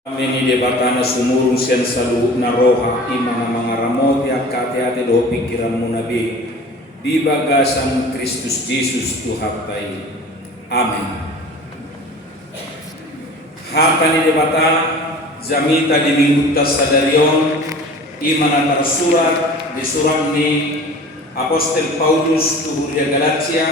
Ameni debatana sumurung sian salu naroha imana mangaramoti hati-hati do pikiranmu nabi di bagasan Kristus Yesus Tuhapai. Amin. Hatani debata zamita di minggu tasadarion imana tersurat di surat ni Apostel Paulus tuhur dia Galatia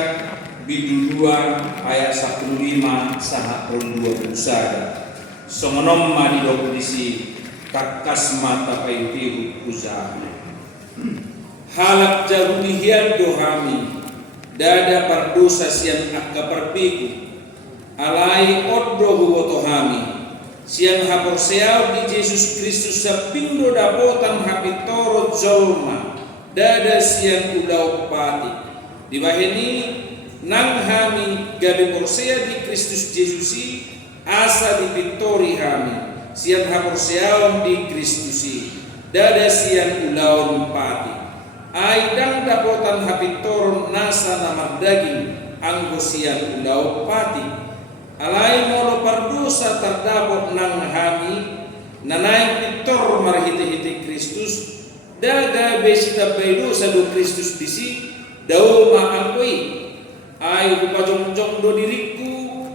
bidul 2 ayat 15 saha 22 songonom mani do kondisi kakas mata payuti usaha halak jarumihian dohami dada pardosa siang akka perpiku alai oddo huwotohami siang haporseau di Yesus Kristus sapindo dapotan hapitoro jolma dada siang udau pati dibaheni nang hami gabe porsea di Kristus Yesusi asa di pintori hami siang haporseau di Kristusi dada siang ulaun pati aidang dapotan hapitoron nasa namar daging anggo siang ulau pati alai molo pardosa terdapot nang hami nanai pitor marhite-hite Kristus daga besita baidosa do Kristus bisi dau maangkoi ai upajong-jong do diriku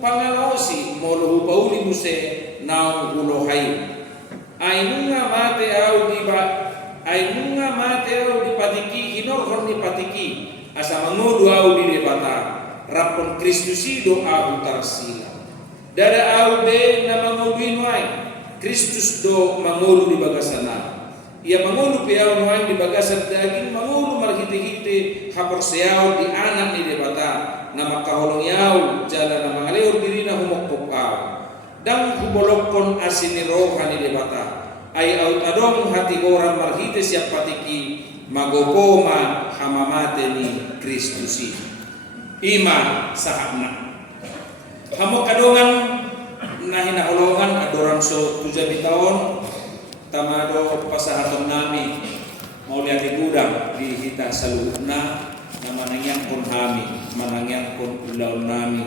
pangalosi molo upauli muse nau ulo hai ainunga mate au di patiki hinorhon ni patiki asa mangudu au di debata rapon Kristusi do au tarsila dada au de na mangudu inuai Kristus do mangudu di bagasana ia mangudu pe au nuai di bagasan daging mangudu marhite-hite haporseau di anak ni debata nama kaholong yau jala nama ngaleur dirina humokop au dan hubolokon asini rohani debata ai au adong hati orang marhite siap patiki magopoma hamamate ni Kristusi ima sahakna hamo kadongan nahina holongan adoran so 7 tahun tamado pasahaton nami mau lihat di gudang di hita saluna nama nangyang kon hami manangyang kon ulaw nami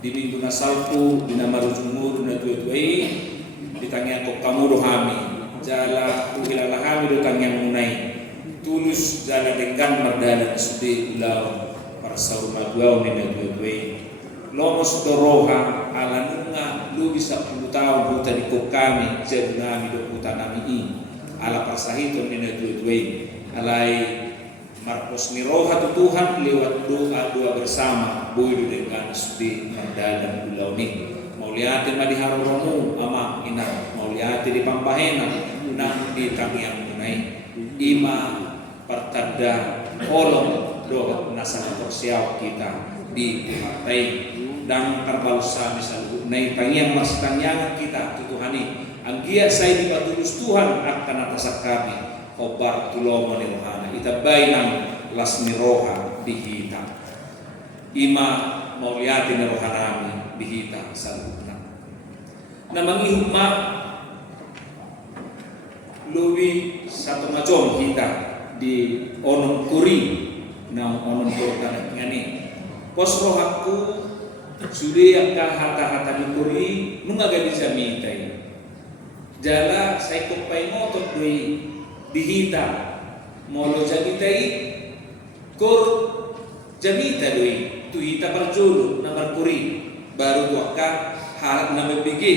di minggu na salpu di nama rujumur na tuwe-tuwe ditangya ko kamudo hami jala uhilala hami do tangyang munay tulus jala denggan mardalan sudi ulaw para saur magwaw ni na tuwe-tuwe lomos doroha ala nunga lu bisa 10 tahun buta di kok kami jadi nami do buta nami i ala persahiton ni na tuwe-tuwe alai Marcos ni roha tu Tuhan lewat doa bersama boy dengan sudi mardalan ulau ni mau lihatin madiharomu ama ina mau lihatin di pampahena nang di tangyang munay ima pertada olong do nasa porsiaw kita di partai dan karbalusa misal nai tangyang mas tangyang kita tutuhani anggia saya dibatulus Tuhan akan atas kami khobar tulo manirohana itabay ng lasmi roha bihita ima mauliati na rohanami bihita sa lupna na mangihugma luwi sa tumajong hita di onong kuri ng onong kurta ngani pos rohaku sudi ang kahata-hata ni kuri nungaga di samitay jala say kupay motot dihita molo jamitai kur jamita doi tuhita parjulu namar kuri baru tuaka hal nama bigi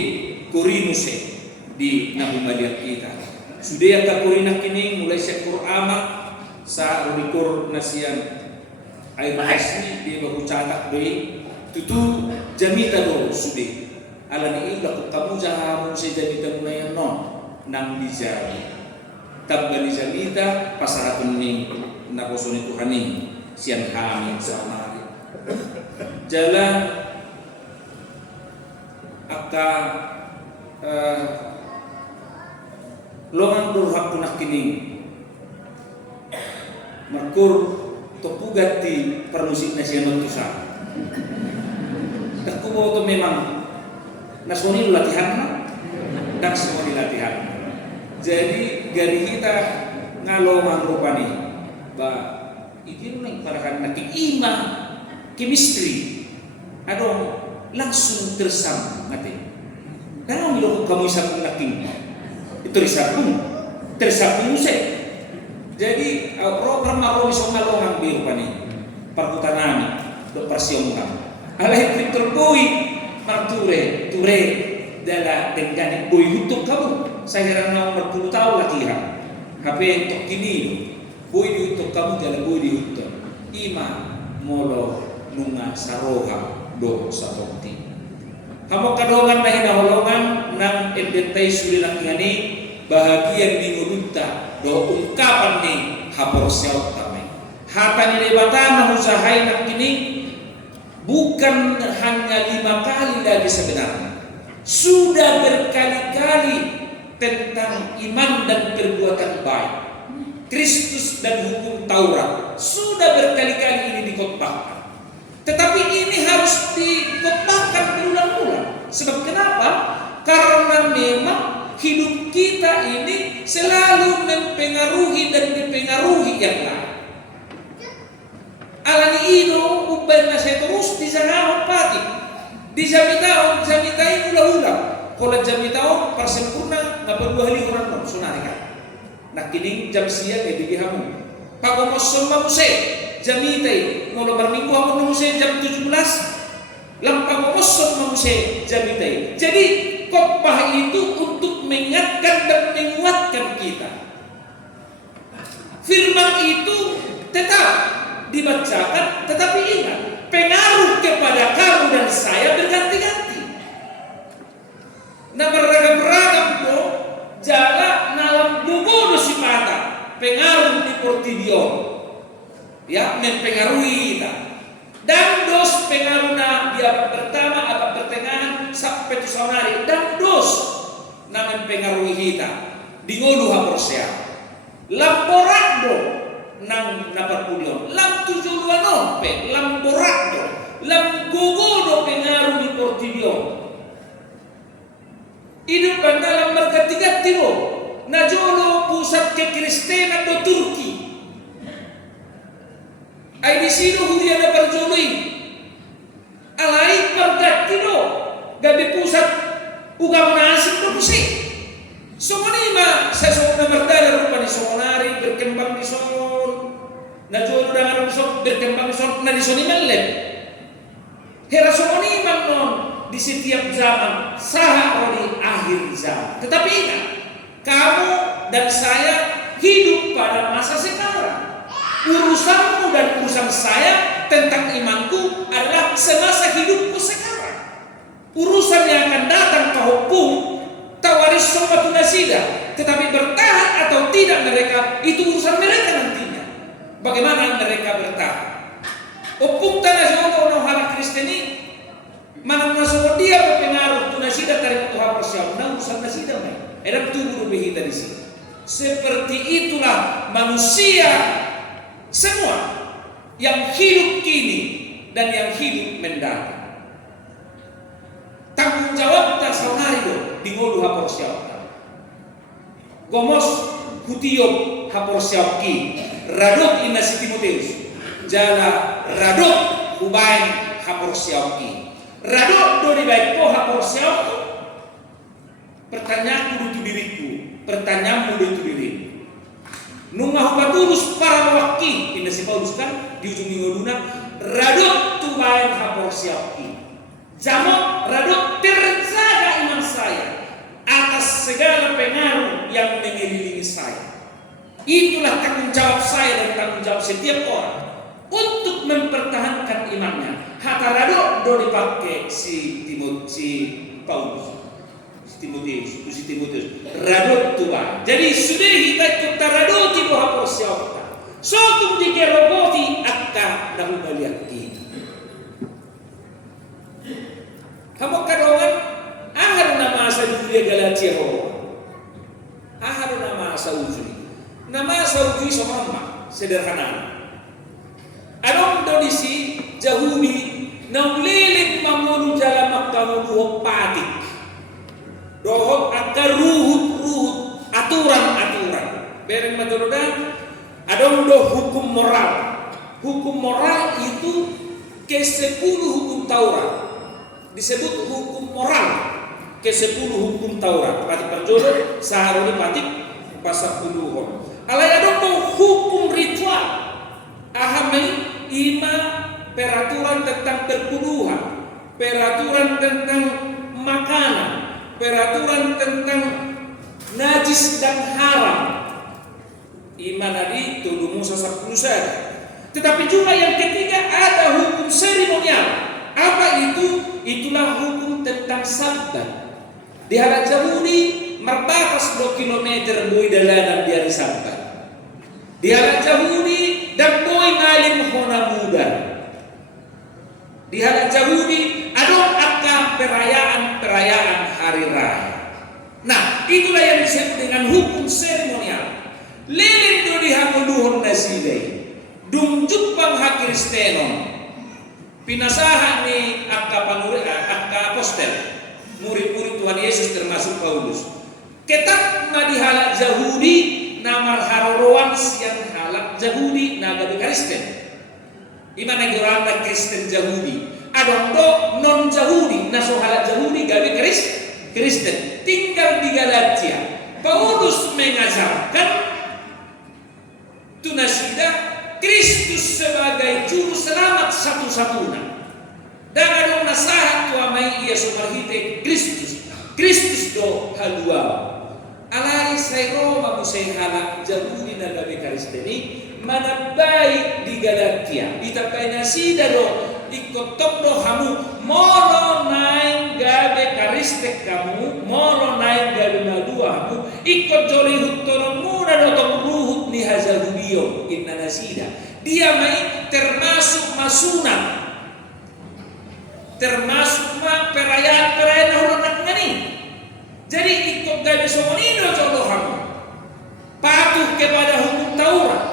kuri muse di nabi maliak kita sudah ka kuri nak kini mulai sekur amak sa ulikur nasian ay mahasni di bahu catak doi tutu jamita do sudah ala ni ila kamu jahamu se jamita mulai non nang dijari tabbani jamita pasahatun ni nakosoni Tuhani siang kami samari jala aka longan durhak punak kini makur topugati permusik nasional tusa tak kubo to memang nasoni latihan dak semua dilatihan jadi gari kita ngalomang rupani ba ikin nang parakan nakikima chemistry adong langsung tersambung ngate Dalam lo kamu isapung naking itu tersapung saya. Jadi program maromi songalongan biru pani perhutanami do persiongkan. Alai pintur boy marture ture dala dengan boy hutuk kamu. Saya rana umur 10 tahun latihan. HP untuk kini boy dihutuk kamu jalan boy dihutuk. Ima molo nunga saroha do satokti. Kamu kadongan na hinaholongan nang endentai sulilang ngani bahagian mingulunta do ungkapan ni hapor seot tamay. Hata ni debatana usahay nak kini bukan hanya 5 kali lagi sebenarnya. Sudah berkali-kali tentang iman dan perbuatan baik. Kristus dan hukum Taurat sudah berkali-kali ini dikotbahkan. Tetapi ini harus dikotbahkan berulang-ulang. Sebab kenapa? Karena memang hidup kita ini selalu mempengaruhi dan dipengaruhi yang lain. Alani ino ubay na saya terus di sana pati. Di jamitai ulang-ulang. Kalau jamitai persempurna na berbuahli orang non sunarikan. Nak kini jam siang ya dihamu. Pagomos semua musik. Jamitai mula berminggu aku nunggu jam 17 lampang kosong nunggu jamitai. Jadi khotbah itu untuk mengingatkan dan menguatkan kita. Firman itu tetap dibacakan, tetapi ingat pengaruh kepada kamu dan saya berganti-ganti. Nah beragam-ragam do jala nalam bubono si mata pengaruh di portidion. Ya, mempengaruhi kita. Dan dos pengaruhna di abad pertama, abad pertengahan sampai tu saunari. Dan dos na mempengaruhi kita. Di ngolu haporsea. Lamborado nang naparpulion. Lam tujuh dua nompe. Lamborado. Lam gogodo pengaruh di portidion. Hidup dalam berganti-ganti lo. Najolo pusat kekristenan do Turki. Ay di sino hudian na perjolui alai pergatino gabi pusat ugam nasib do kusi somonima sa na merdala rupa ni somonari berkembang di son na jolo dengan son berkembang di son na di soni melem hera somonima non di setiap zaman saha di akhir zaman. Tetapi ingat, kamu dan saya hidup pada masa sekarang. Urusanmu dan urusan saya tentang imanku adalah semasa hidupku sekarang. Urusan yang akan datang ke hukum tawaris semua tunasida, tetapi bertahan atau tidak mereka itu urusan mereka nantinya. Bagaimana mereka bertahan? Hukum tanah jono hal Kristeni mana masuk dia berpengaruh tunasida tarik Tuhan persiapan urusan nasida mai. Edam tubuh behita di sini. Seperti itulah manusia semua yang hidup kini dan yang hidup mendatang. Tanggung jawab tak saunarido di ngolu haporsiawta. Gomos hutiyop haporsiawki radot inasi Timoteus. Jala radot hubain haporsiawki. Radot do di baik po haporsiawki. Pertanyaanku itu diriku, pertanyaanmu itu diriku. Nungah batulus para wakki indah si Paulus kan di ujung minggu radot tubain hapor siapki jamok radot terjaga iman saya atas segala pengaruh yang mengelilingi saya. Itulah tanggung jawab saya dan tanggung jawab setiap orang untuk mempertahankan imannya. Hata radot do dipakai si Paulus Timoteus, radot tua. Jadi sudah kita ikut radoti bahwa siapa. Suatu dikeroboti akka dahu baliak kita. Kamu kadongan ahar nama asa dunia Galatia ho. Ahar nama asa ujui. Nama asa ujui sama sederhana. Adong dodisi jahudi nauliling mamunu jalan makamu patik. Dohot akar ruhut aturan. Bereng matorodan adong do hukum moral. Hukum moral itu ke-10 hukum Taurat disebut hukum moral. ke-10 hukum Taurat. Pati perjodoh saharuni pati pasapuluhon. Alai adong hukum ritual. Ahamai ima peraturan tentang perpuluhan, peraturan tentang makanan, peraturan tentang najis dan haram. Iman tadi tuduh Musa 10 saja. Tetapi juga yang ketiga ada hukum seremonial. Apa itu? Itulah hukum tentang Sabat. Di halaman Yahudi marbakas 2 kilometer bui dalanan di hari Sabat. Di halaman Yahudi dan bui ngalim hona muda. Di halaman Yahudi ada akan perayaan hari raya. Nah, itulah yang disebut dengan hukum seremonial. Lilin do dihamuluhon nasidai. Dungjupang hak Kristeno. Pinasahan ni akka apostel. Murid-murid Tuhan Yesus termasuk Paulus. Ketak madihalak Yahudi namar haroroan siang halak Yahudi naga Kristen. Iman yang orang Kristen Yahudi. Adong do non Yahudi naso halak Yahudi gawe Kristen. Tinggal di Galatia. Paulus mengajarkan tunasida Kristus sebagai juru selamat satu-satunya. Dan ada nasihat tuamai ia sumarhite Kristus do halua. Alai sai Roma musai halak Yahudi na gabe Kristeni mana baik di Galatia. Itapai nasida do ikut do hamu moro naik gabe Kristen kamu moro naik gabe madua hamu ikut joli hutono muna do ruhut ni hazahudio inna nasida. Dia mai termasuk masunan, termasuk perayaan orang ngani. Jadi ikut gawe somonido jodohamu, patuh kepada hukum Taurat.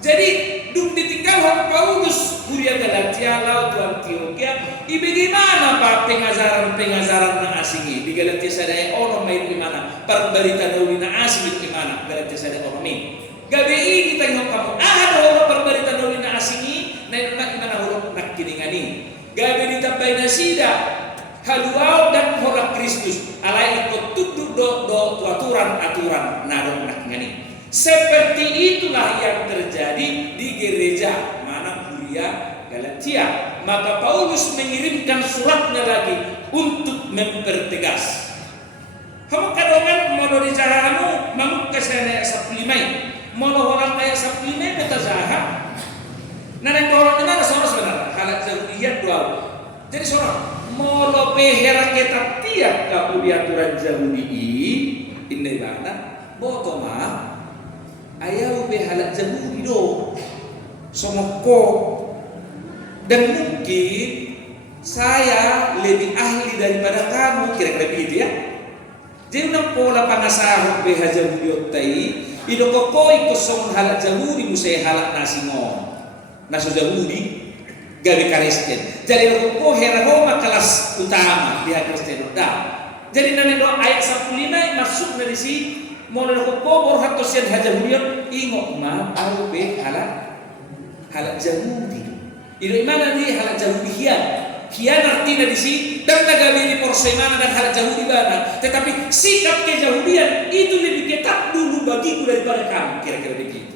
Jadi dum ditinggalkan Paulus kuliah Galatia laut Antioquia. Bagaimana pak pengajaran na asing di Galatia sadaya orang main di mana? Perberita dahulu na asing di mana? Galatia sadaya orang ini. Gabi kita tengok kamu. Ada orang perberita dahulu na asing na mana orang nak kiningani. Gabi ditapai nasida haluau dan orang Kristus. Alai ikut tutup do aturan nadong nak ngani. Seperti itulah yang terjadi di gereja mana kuliah Galatia. Maka Paulus mengirimkan suratnya lagi untuk mempertegas. Kamu kadongan mau di caramu mamuk kesana saplimai. Mau orang kaya saplimai beta zaha. Nanti orang mana seorang sebenarnya halat jahudiyah doa. Jadi seorang mau behera kita tiap kamu di aturan Yahudi ini mana botoma ayau behalat Yahudi do somoko dan mungkin saya lebih ahli daripada kamu kira-kira begitu ya. Jadi nang pola pangasahok beha Yahudi otai ido kokoi kosong halat Yahudi musai halat nasingo naso Yahudi gawe Kristen. Jadi ko hera Roma kelas utama dia Kristen dah. Jadi nane do ayat 15 masuk dari si mau ko bor hatto sen Yahudi ingo ma au be halat Yahudi. Ido imana di halat Yahudi hian artinya di si dan gawe di porsemana dan halat Yahudi bana. Tetapi sikap keyahudian itu lebih ketat dulu bagiku daripada kamu kira-kira begitu.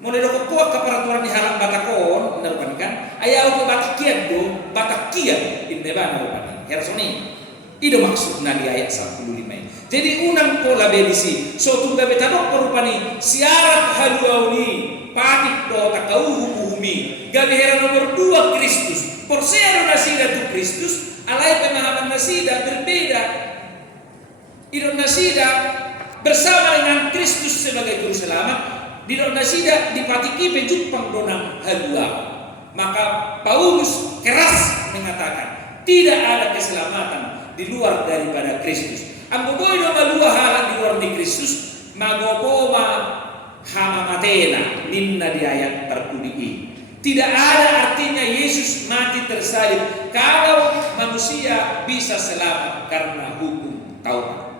Mulai dok kuat keperaturan di halang batakon, mendapat kan? Ayah aku batakian do, batakian ini bana rupanya. Hersoni, itu maksudnya di ayat 15. Jadi unang pola bedisi, so tunggu betadok perupani siarat haluauni, patik do takau humi. Gabi hera nomor 2 Kristus. Porsero nasida tu Kristus, alai pemahaman nasida berbeda. Itu nasida bersama dengan Kristus sebagai juru selamat. Di nasida dipatiki pejupang donang halua. Maka Paulus keras mengatakan tidak ada keselamatan di luar daripada Kristus. Anggoboy do malua halan di luar di Kristus magopoma hama matena ninna di ayat terkudi. Tidak ada artinya Yesus mati tersalib kalau manusia bisa selamat karena hukum Taurat.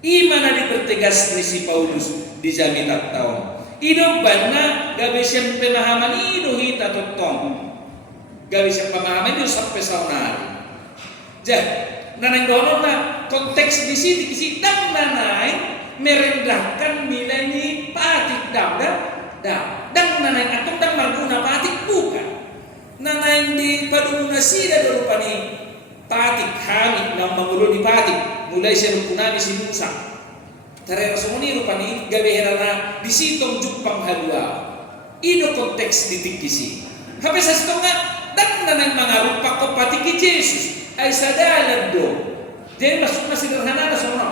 Imana dipertegas si Paulus di jamitat tahun. Ido bana gabisyan pemahaman ido hita totong. Gabisyan pemahaman ido sampai saunari. Jah, Nanay dono na konteks di sini kisitang nanay merendahkan nilai ni patik dam dang nanay atong dang maguna patik bukan. Nanay di paduna sida dulu pani patik kami nang mangulo di patik mulai siya kunami si Musa. Tarera sumuni rupani gabehera na di sitong jupang halua. Ino konteks di tikisi. Habis sa sitong nga dang nanay mga rupa ko patik ki Jesus ay sadalan do. Jadi masuk na sederhana na sono.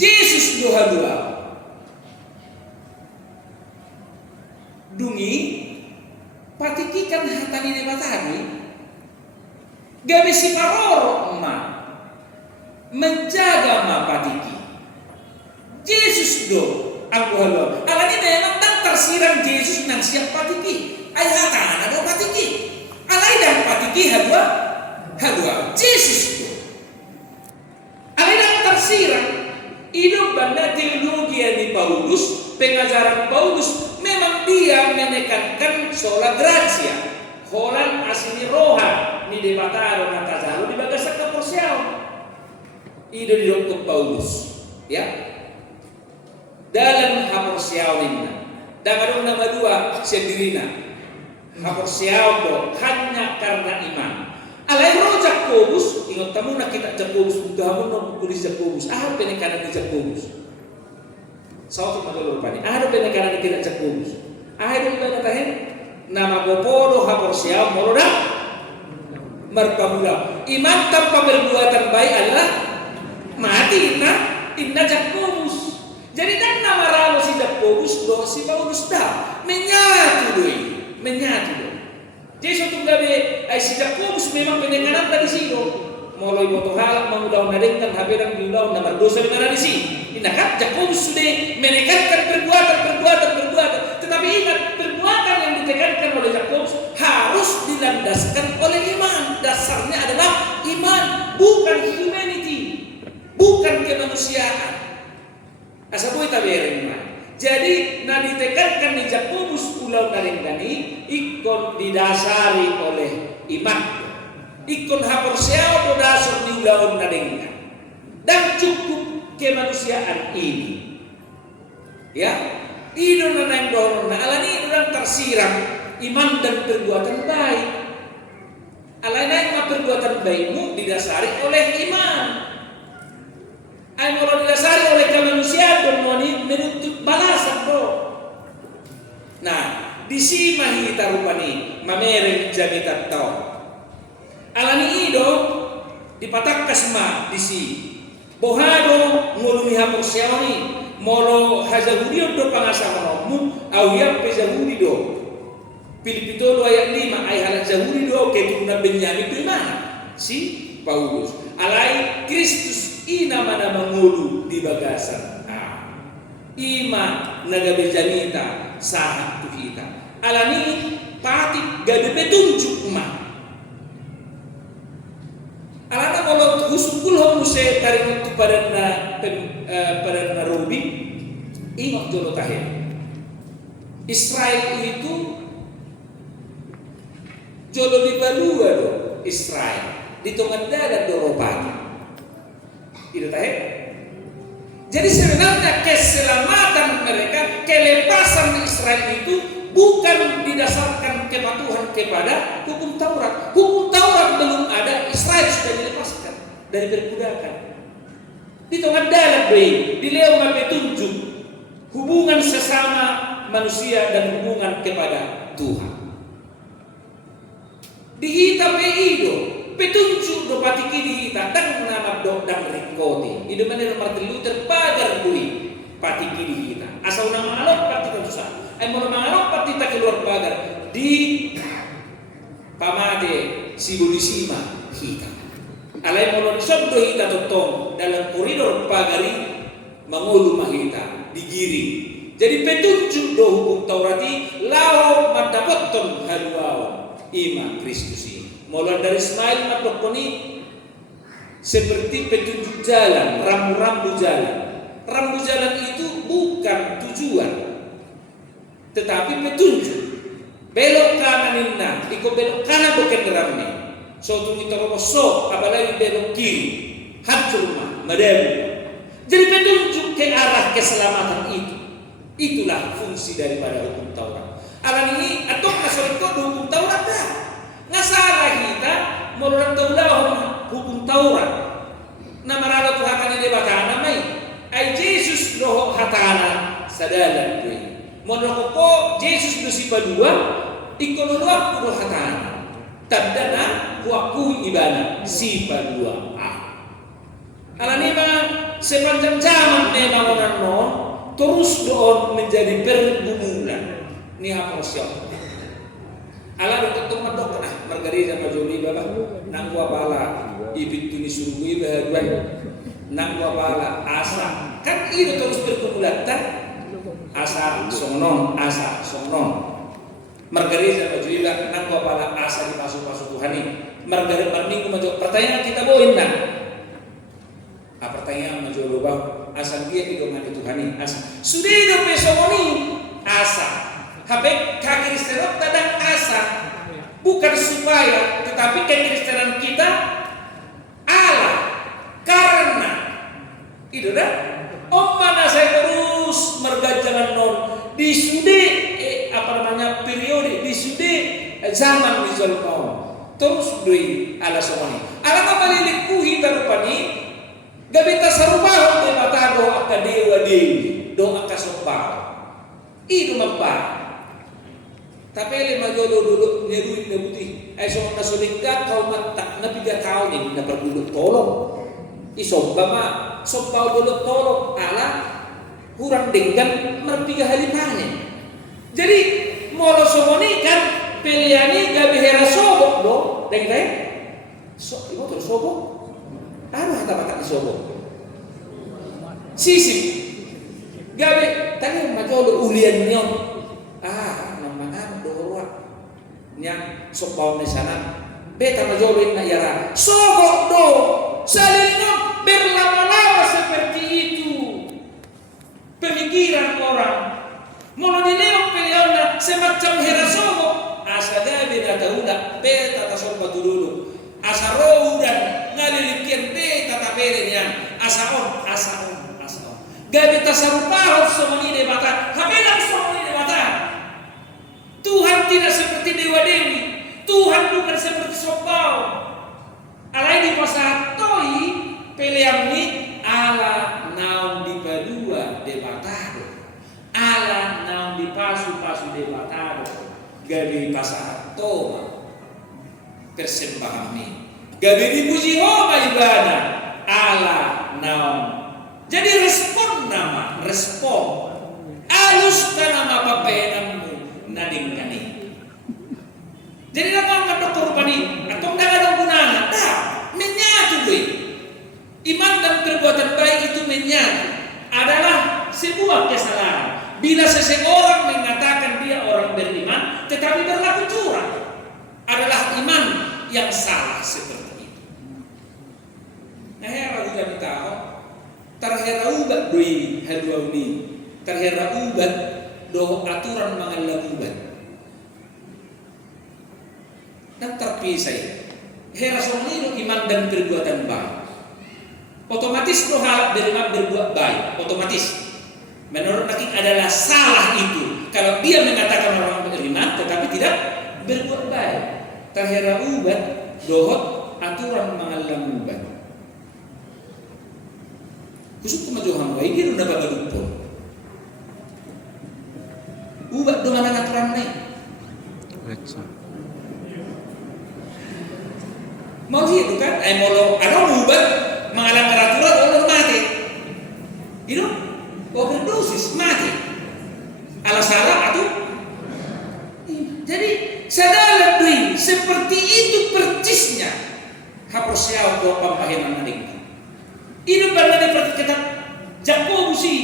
Jesus do halua. Dungi patikikan hatani ne batani gabe si paroro ma menjaga ma patiki Jesus do aku halo alani memang tak tersiram Jesus nang siap patiki ay hatana do patiki alai dan patiki hadua Jesus do alai dan tersiram hidup banda teologi di Paulus pengajaran Paulus memang dia menekankan sola gracia. Holan asini roha ni debataro na kazalo di bagasak ka porsiao. Ido di dokter Paulus, ya. Dalam haporsiao ninna. Dangadong nama dua sendirina. Haporsiao do hanya karena iman. Alai roh Jakobus, ingat tamu nak kita Jakobus udahamun no tulis Jakobus. Ah penekanan di Jakobus. Sautu magulur pani. Ada penekanan kita Jakobus. Ada ibadah tahen nama gopodo haporsiao moroda merpamula. Iman tanpa perbuatan baik adalah mati. Inna Jakobus. Jadi dan nama ralo si Jakobus do si Paulus dah menyatu doi. Jadi suatu gabe ay si Jakobus memang penekanan tadi sido. Mulai moto halak mengulau nadengkan habedang diulau nomor dosa lima di sini. Ingat Jakobus sudah menekankan perbuatan. Tetapi ingat perbuatan yang ditekankan oleh Jakobus harus dilandaskan oleh iman. Dasarnya adalah iman, bukan humanity, bukan kemanusiaan. Asa boleh tabereng iman. Jadi nah ditekankan di Jakobus ulau nadengkani ikon didasari oleh iman. Ikon haporsiao do dasar di ulau nadengkan. Dan cukup kemanusiaan ini. Ya, itu nanang dorong na alani orang tersiram iman dan perbuatan baik. Alani ma perbuatan baikmu didasari oleh iman. Ay mau didasari oleh kemanusiaan dan mau menuntut balasan do. Nah, di sini mahita rupani mamereng jamitat tau. Alani ido dipatakkas ma di sini. Bohado ngulumi haporsiaoni molo hajahudio do pangasamomu au ya pejahudi do Pilipitolo ayat 5 ay halat jahudi do ketuna Benyamin do mana si Paulus alai Kristus ina mana mangulu di bagasan ima naga bejanita sahat tuhita alani patik gade betunjuk ma alana kalau husukul homuse tarik kepada pada Robi ingat jolo tahir Israel itu jolo di balua do Israel di tongan dada do robanya itu tahir. Jadi sebenarnya keselamatan mereka, kelepasan Israel itu bukan didasarkan kepatuhan kepada hukum Taurat. Hukum Taurat belum ada, Israel sudah dilepaskan dari perbudakan. Di tengah dalam bayi, di lewat petunjuk hubungan sesama manusia dan hubungan kepada Tuhan. Di hita peido, petunjuk do patiki di hita dan nama do dan rekoti. Itu mana Martin Luther pagar dui patiki di hita. Asal nama mangalok patita susah. Mau mangalok patita keluar pagar di pamade sibulisima hita. Alai mau disabdo hita totong dalam koridor pagari mangulu mahita digiring. Jadi petunjuk do hukum Taurati lao madapoton haluao ima Kristus ini. Mulai dari Ismail matokoni seperti petunjuk jalan, rambu-rambu jalan. Rambu jalan itu bukan tujuan, tetapi petunjuk. Belok kanan inna, iko belok kanan bukan ramai. So tungi terobos so apalagi belok kiri hancur rumah mademu. Jadi petunjuk ke arah keselamatan itu. Itulah fungsi daripada hukum Taurat. Alam ini atau masalah itu hukum Taurat dah. Ngasalah kita menurut Taurat hukum Taurat. Nama rada tu hatana de batana mai. Ai Yesus roh hatana sadalan tu. Menurut ko Yesus dosi padua ikono doa ku hatana. Tandana ku ibana si padua. Alanima sepanjang zaman memang orang non terus doon menjadi pergumulan ni haposya. Ala untuk madok nah margarida majoli baba nang gua bala ibit tuni surugui bahaduan nang gua bala asa kan itu terus pergumulan tak asa songnon margarida majoli nang gua bala asa di pasu-pasu Tuhan ini margarida minggu majok pertanyaan kita bawain nah pertanyaan majolo bang asal dia hidup di Tuhan ini asa sudah hidup besokoni asa habis kekristenan tadang asa bukan supaya tetapi kekristenan kita Allah karena itu dah mana saya terus mergajangan non di sude periode di sude zaman di Zalman terus dui ala somani ala kembali kuhi tarupani gabita sarupahon de matado aka dewa dewi do aka sompah idu mampa tapi le majolo dulu nyeruin na buti ay so na suligkat kau matak na biga tao ni na pagdulot tolong isomba ma sompaw dulot tolong ala kurang denggan marpiga halipane jadi molo somoni kan piliani gabi hera sobok do dengkai so ibu terus sobok ano hata-hata isobok sisi gabi tadi majolo ulian nyon nama doa nya sopaw ni sana beta majolo na yara sobok do saling berlama-lama seperti itu pemikiran orang mono dileok pilihannya semacam hera sobok asa gabi na tauda beta tasopa dulu asa roudan ngalilikian beta tapelenya asa on gabi tasarupahon somoni de bata habelang somoni de bata Tuhan tidak seperti dewa dewi Tuhan bukan seperti sombau alai di pasatoi peleam ni ala naon di padua de batado ala naon di pasu de batado gabi pasatoma persembahan ni gabi dipuji homa ibadah ala naon jadi respon alus ka nama papenanmu nading kani jadi nama dokter pani atau enggak ada gunanya dah menyatu deh iman dan perbuatan baik itu menyatu adalah sebuah kesalahan bila seseorang mengatakan dia orang beriman tetapi berlaku curang adalah iman yang salah seperti itu nah ya kita tahu terhera ubat doi haduauni terhera ubat do aturan mengalah ubat dan terpisah hera somni iman dan perbuatan baik otomatis do hal berbuat baik otomatis menurut hakim adalah salah itu kalau dia mengatakan orang beriman tetapi tidak berbuat baik terhera ubat dohot aturan mengalah ubat kusuk kemajuan baik dia udah baga lupa ubat dengan aturan naik mau hidup kan molo ada ubat mengalang aturan orang mati itu overdosis mati ala salah atau jadi sadar lebih seperti itu percisnya haposnya atau pampahiman naik ini pada seperti kita Jakob si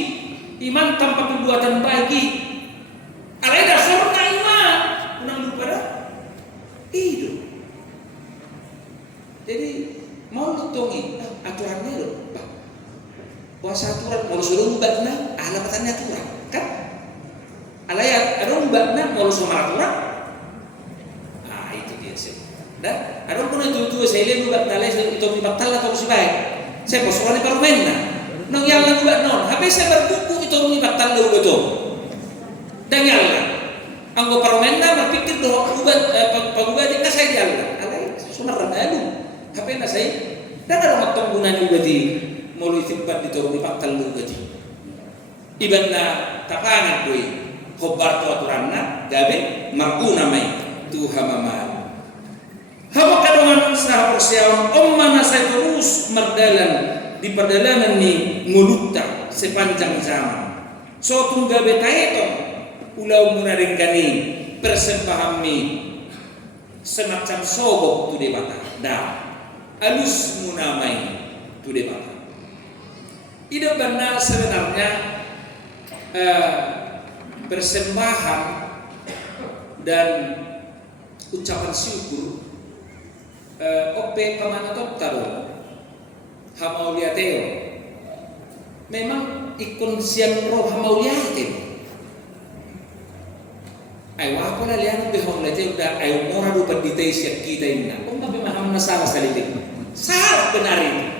iman tanpa perbuatan baik alai dasarnya iman unang lupa dah itu jadi mau lutongi aturannya loh puasa aturan mau suruh ubatna alamatnya aturan kan alayat ada ubatna mau suruh aturan itu dia sih Dah, ada pun itu saya lihat juga nalai itu batal atau si baik. Saya posuan di parmenna. Nong yang lagu non, habis saya berbuku itu batal lu betul. Dan yang anggo parmenna berpikir doh ubat pagubat ini saya jalan. Alai sumar ramalu. Habis na saya dan ada matong gunanya ubati mulu tibat itu batal lu ubati. Ibanna takangan doi. Khobar tu aturanna gabe marguna mai tu hamamal. Hawa kadongan sah persiawan mana saya terus merdalan di perjalanan ni ngulutta sepanjang zaman. So tungga betaeto ulau munaringkani persembahami semacam sobok tu debata. Dah alus munamai tu debata. Ida benar sebenarnya persembahan dan ucapan syukur ope pamana taro hamauliateo memang ikon siang roh hamauliateo ay wapo na liano be hamauliateo da ay mora do paditay siya kita inna kung ba maham na sama sa litik sarap benarin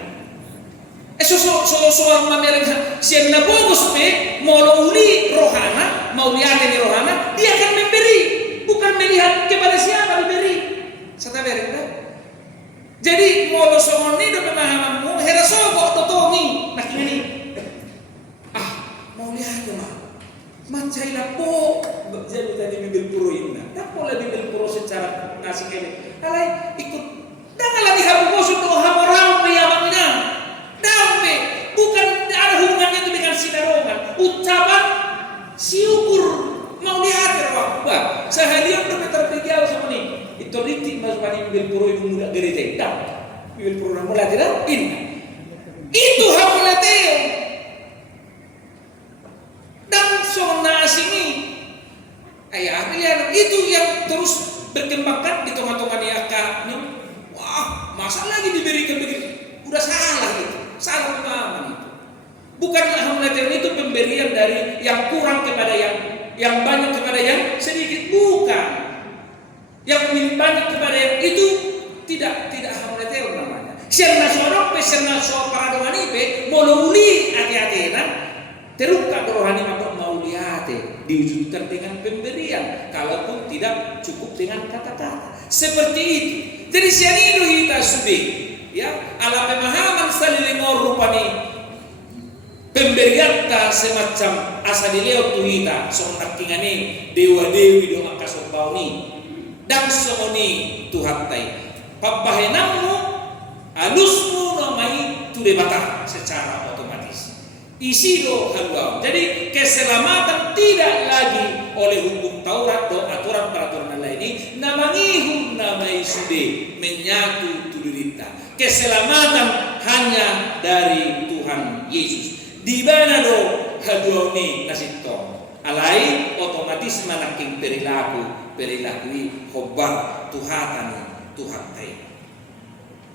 so ang mamereng siang na bogos pe molo uli rohana mauliate ni rohana dia akan memberi bukan melihat kepada siapa diberi sa taberna. Jadi molo songoni do pemahamanmu hera sobo totomi nakini mau lihat mah mancai lapo jadi tadi bibil puro inna tak pola bibil puro secara ngasih kene alai ikut dan lagi habu bosu do hamorau piyamangna dambe bukan ada hubungannya itu dengan sinarongan ucapan syukur mau lihat wah sehalian do terpegel sama ni itu ritik masukkan bibil puro itu muda gerite dah bibil puro mula tidak itu hamulateo dan sona sini ayah pilihan itu yang terus berkembangkan di tengah-tengah niaka wah masa lagi diberikan begitu udah salah gitu salah pemahaman itu bukan hamulateo itu pemberian dari yang kurang kepada yang banyak kepada yang sedikit bukan yang lebih banyak kepada yang itu tidak hamulateo namanya. Sirna sorok pe sirna so paradongan ipe moluli hati-hati terukka rohani mabok mauliate diwujudkan dengan pemberian kalaupun tidak cukup dengan kata-kata seperti itu. Jadi sianido kita sudah ya ala pemahaman salilingor rupani pemberian ta semacam asadileo tu kita sonakingani dewa-dewi do makasobauni dan semoni Tuhan tai pabahenangmu alusmu namai tu debata secara otomatis isi do halwa. Jadi keselamatan tidak lagi oleh hukum Taurat do aturan peraturan lain namangihum namai sude menyatu tudurita. Keselamatan hanya dari Tuhan Yesus. Di mana do haduoni nasito alai otomatis manaking perilaku khobar Tuhan tai.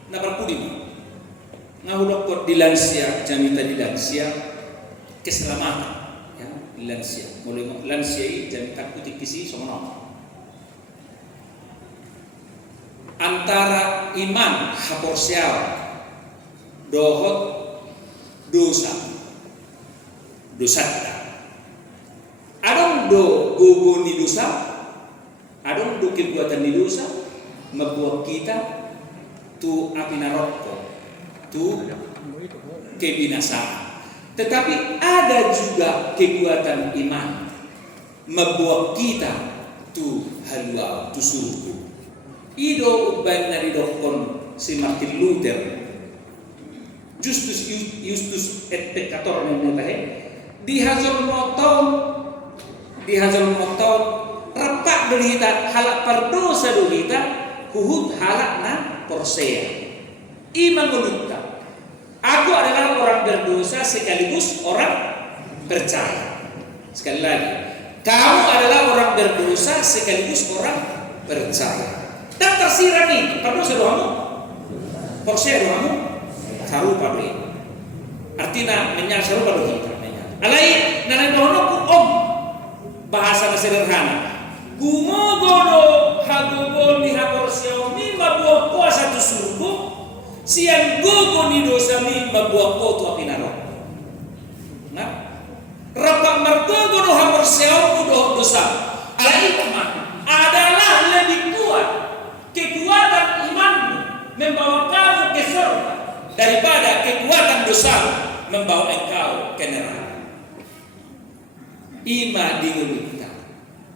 Na berpudi ngahulok kot dilansia jamita dilansia keselamatan ya dilansia mulai lansia jamita putih kisi sono antara iman haporsial dohot dosa adong do guguni dosa adong do kebuatan di dosa membuat kita tu api neraka tu kebinasaan. Tetapi ada juga kekuatan iman membuat kita tu halwa tu surga. Ido uban na didokon si Martin Luther Justus et peccator memutahe di hazul moton rapak berita halak perdosa dohita huhut halak na porsea iman melutta aku adalah orang berdosa sekaligus orang percaya. Sekali lagi kamu adalah orang berdosa sekaligus orang percaya. Tak tersirat nih perdosa doamu porsea doamu sarupa deh artinya menyal sarupa dohita alai nanai dohono ku om bahasa sederhana gumogono hagogo ni haporsiao mi mabuah kuasa tu surga, siang gogo ni dosa mi mabuah ko tu api neraka. Nah, rapat margogo do haporsiao do dosa. Ala iman adalah lebih kuat kekuatan imanmu membawa kamu ke surga daripada kekuatan dosa membawa engkau ke neraka. Ima dingulita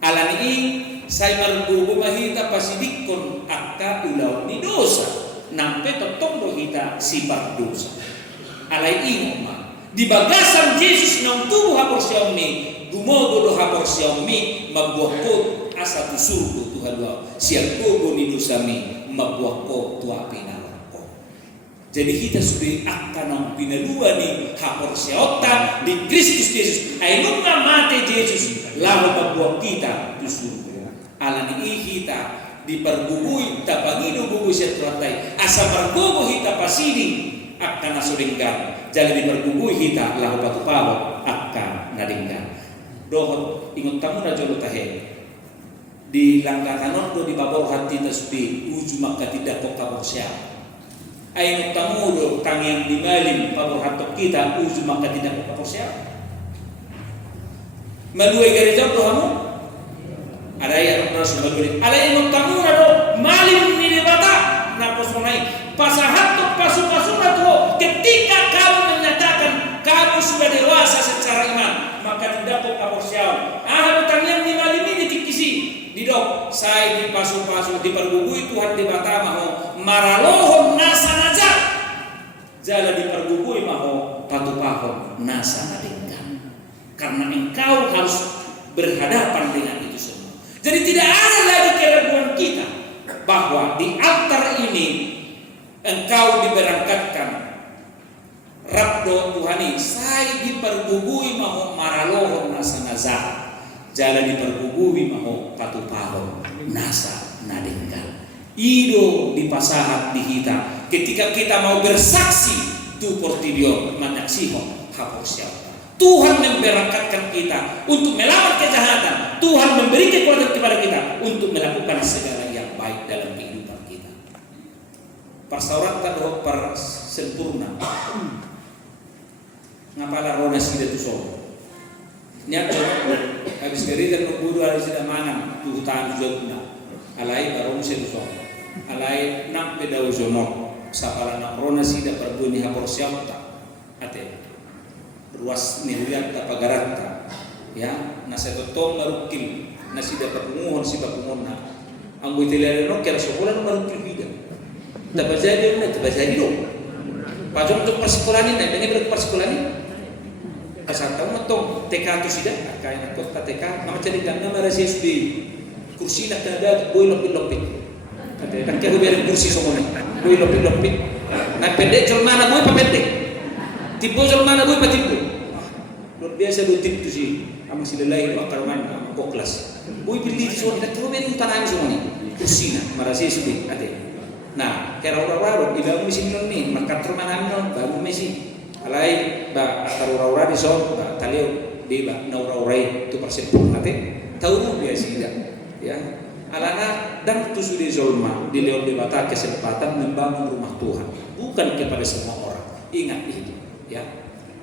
alani ing say margogo mahita pasidikon akka ulaw ni dosa nampe totong hita sifat dosa alay ingoma di bagasan Yesus ng tubuh haporsiyaw mi gumogo do haporsiyaw mi mabuah ko asa tu surga Tuhan wa siang gogo ni dosa mi mabuah ko tu api neraka. Jadi kita sudah akan pinalua ni haporsiota di Kristus Yesus. Ainung mate Yesus lalu membuat kita di surga. Alani kita dipergugui tapangino gugui setuatai. Asa pergugu kita pasidi akan nasudingkan. Jadi dipergugui kita lalu batu pawat akan nadingkan. Dohon ingat tamu na jolo tahe. Di langkatanon do di babor hati tasbi uju maka tidak kok haporsiata. Ay tamudo tangyang limalim paborhatok kita uzu maka tidak kaporsiya. Maluay garizam do hamo. Alay arong rasul maluay. Alay no tamuna do malim ni debata na posonay. Pasahatok pasu-pasu na to ketika kamu menyatakan kamu sudah dewasa secara iman maka tidak kok kaporsiya. Ah tangyang limalim ini dikisi. Didok saya di pasu-pasu dipergugui Tuhan di bata maho maralohon nasa najak jala dipergugui maho patupahon nasa nadingkan karena engkau harus berhadapan dengan itu semua. Jadi tidak ada lagi keraguan kita bahwa di altar ini engkau diberangkatkan rabdo Tuhani saya dipergugui maho maralohon nasa najak jala dipergugui maho patupahon nasa nadingkan. Ido dipasahat di kita ketika kita mau bersaksi tu portidio manaksihon haporsiata. Tuhan memberangkatkan kita untuk melawan kejahatan. Tuhan memberi kekuatan kepada kita untuk melakukan segala yang baik dalam kehidupan kita. Pasaurat tadoh par sempurna. Ngapala rona sida tu so. Niat habis dari dan membunuh hari sida mangan tu hutan jogna. Alai barong seduso. Alai nak beda uzono. Sapala nak rona sida berbunyi haporsiata. Ate. Ruas niliat tapagarat ya nasetotong marukil nasida papunguhon si papungonna ang buitilare no kaya sekolah no marukil bida tabajadi no tabajadi do pajong untuk persekolahan ini dengan persekolahan ini asal tahu matong TK tu sida kaya nak kota TK nama jadi ganda marasi SD kursi nak ada boy lopit ada kaya biar kursi semua boy lopit na pendek cuma na boy papendek tipu cuma na boy patipu luar biasa do tip tu sih ama sila lain akar man ko kelas boy pilih so kita coba men tanam semua ni kusina marasi sudah ada nah kera ora-ora ida misi ni makat rumah namin baru misi alai ba akar ora-ora di so ba talio di ba na ora-ora tu persepun nate tahu biasa ida ya alana dan tu sudah zolma di leon debata kesempatan membangun rumah Tuhan bukan kepada semua orang ingat itu ya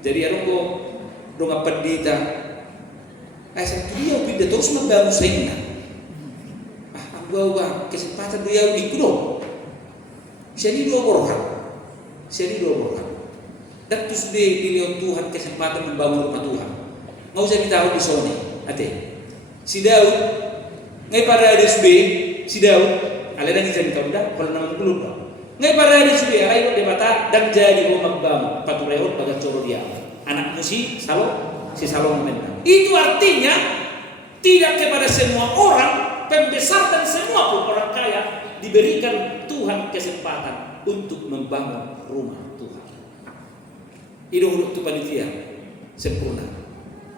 jadi aku donga pendeta asal dia pindah terus membangun saina agua kesempatan dia dikudo sini dua borhan dan terus dilihat Tuhan kesempatan membangun rumah Tuhan mau saya tahu di sini ate si Daud ngai pada ada si Daud ala dan izin tahu dah kalau nama belum dah ngai pada ada alai di mata dan jadi rumah bangun paturehon bagai coro dia anak si Salo memenang. Itu artinya tidak kepada semua orang pembesar dan semua pun orang kaya diberikan Tuhan kesempatan untuk membangun rumah Tuhan. Itu itu panitia sempurna.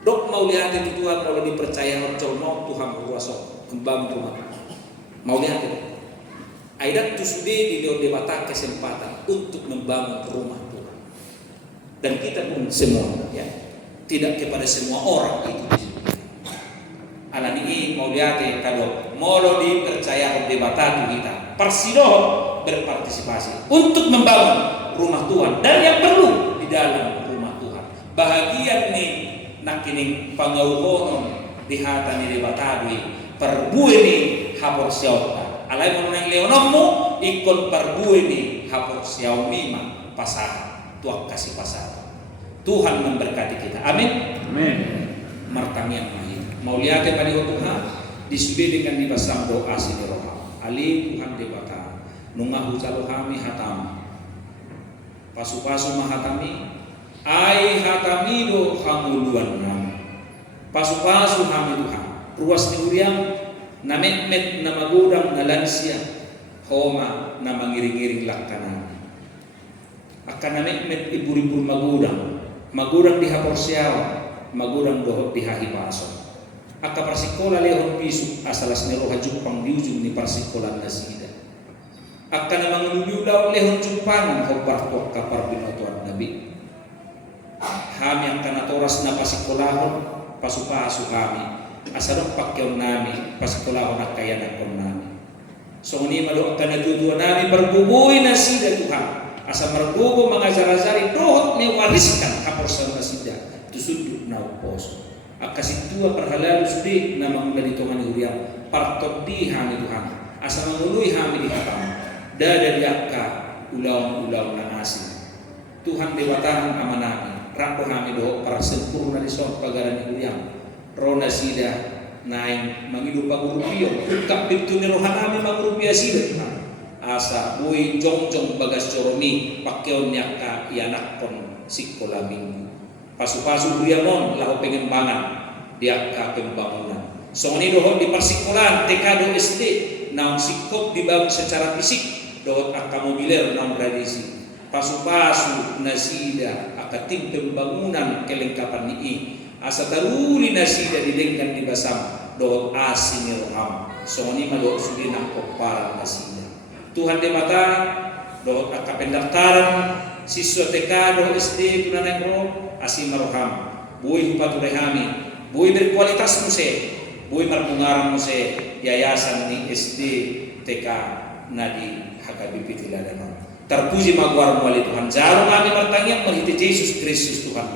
Dok mau lihat itu Tuhan kalau dipercaya orang mau Tuhan berkuasa membangun rumah. Mau lihat itu. Aidat tu sudah diberikan kesempatan untuk membangun rumah Tuhan. Dan kita pun semua ya tidak kepada semua orang itu. alani mau lihat kado molo dipercaya oleh batatu kita persido berpartisipasi untuk membangun rumah Tuhan dan yang perlu di dalam rumah Tuhan bahagian nih nakining pangaukonon di hata ni batadui perbui ni hapor siota alai menang leonomu ikon perbui ni hapor siaumima pasah tuak kasih pasah Tuhan memberkati kita amin Amin. martamian mahir mau lihat pada Tuhan disebut dengan dibasam doa sineroha ali Tuhan debata nungahu calo kami hatam pasu-pasu mahatami ai hatami do hamuluan nam pasu-pasu kami Tuhan ruas ni uriang na met na magudang na lansia homa na mangiring-iring lakkanan akan na met ibur-ibur magudang di hapor siyaw magudang dohot di hahipaso aka parsikola lehon pisu asalas ni roha jupang di ujung ni parsikola nasida aka na mangulubiulaw lehon jupangan hobar tuak kapar binotuan nabi kami akan natoras na pasikolahon pasu-pasu kami asadong pakyaw nami pasikolahon at kayanan kon nami so ni malo akan naduduan nami berbubuy na sida Tuhan asa marbubo mga zarazari dohot may wariskan kaporsan na sida tusuduk na upos akasitua perhalal sudi na mangula dito nga ni Uriang partot di hami Tuhan asa manguluy hami di hatam dada diakka ulaw na asin Tuhan dewatahan amanami rako hami dohot para sempurna di soal pagaran ni Uriang rona sida naing mangidu pagurupiyo kapit tu ni rohanami magurupiya sida Tuhan asa buhi jong bagas coromi pakyaw niya ka ianak kon sikola minggu pasu-pasu Uriamon lahu pengembangan dia ka pembangunan so ini dohot di persikolan TK do SD naung sikop dibangun secara fisik dohot aka mobiler naung tradisi pasu-pasu nasida aka tim pembangunan kelengkapan ni asa taruli nasida dilengkan di basam dohot asinil ham so ini madoh sudina koparan nasida Tuhan di mata dohot aka pendaftaran siswa TK do SD tunanang roh asin maroham buih paturehami buih berkualitas muse buih marmungaran muse yayasan ni SD TK nadi hakabipitiladano terpuji magwar muali Tuhan jaro kami bertanya meliti Yesus Kristus Tuhan